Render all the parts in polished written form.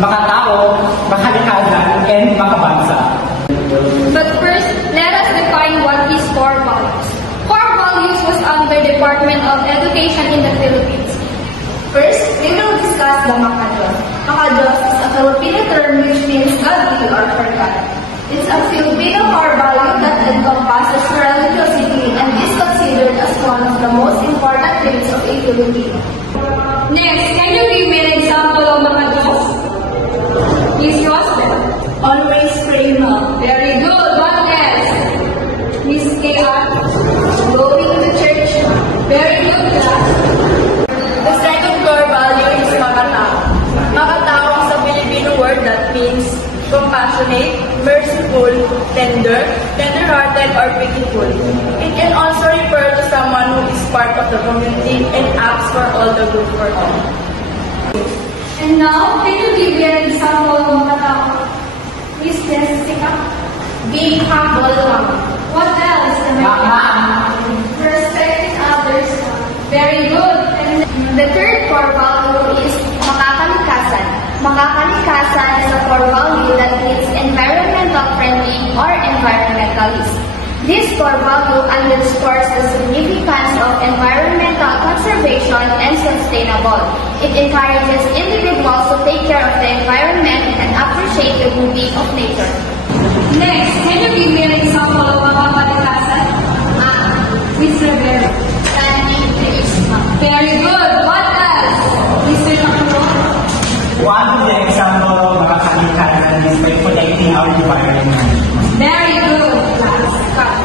makatao, makalikhayan, and makabansa. But first, let us define what is core values. Core values was under Department of Education in the Philippines. First, we will discuss the Makadiyos. Makadiyos is a Filipino term which means godly or for God. It's a Filipino core value that encompasses religiosity and is considered as one of the most important traits of a Filipino. Next, can you give me an example of Makadiyos? Miss Roswell. Always pray, Mom. Very good. What else? Miss K.R. Going to church. Very good, class. The second core value is makatao. Makatao is a Filipino word that means compassionate, merciful, tender-hearted, or pitiful. It can also refer to someone who is part of the community and acts for all the good for all. And now, can you give me an example of makatao? Miss Jessica. Being humble, Mom. What else? Respecting others. Very good. And The third core value is makakalikasan. Makakalikasan is a core value that means environmental friendly or environmentalist. This core value underscores the significance of environmental conservation and sustainable. It encourages individuals to take care of the environment and appreciate the beauty of nature. next, can you give me an example of makakalikasan? Miss Rivera. Standing the Islam. Very good. What else? Mr. Shakuro. One of the example of makakalikasan is by protecting our environment. Very good, class. Cut.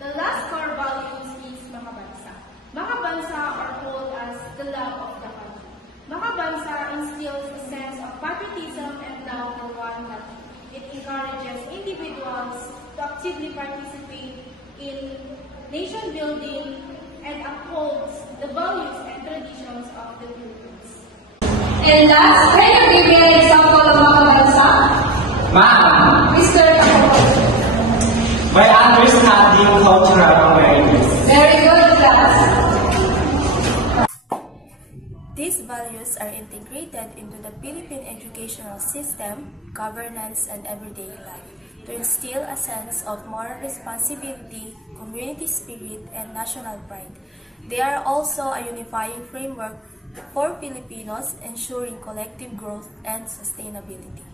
The last core values is makabansa. Makabansa are told as the love of the country. Makabansa instills a sense of patriotism and love for one country. It encourages individuals to actively participate in nation building and upholds the values and traditions of the Philippines. And last, can you give me an example of makabansa? Mr. Shakuro. By understanding cultural awareness. Very good, class. These values are integrated into the Philippine educational system, governance, and everyday life to instill a sense of moral responsibility, community spirit, and national pride. They are also a unifying framework for Filipinos, ensuring collective growth and sustainability.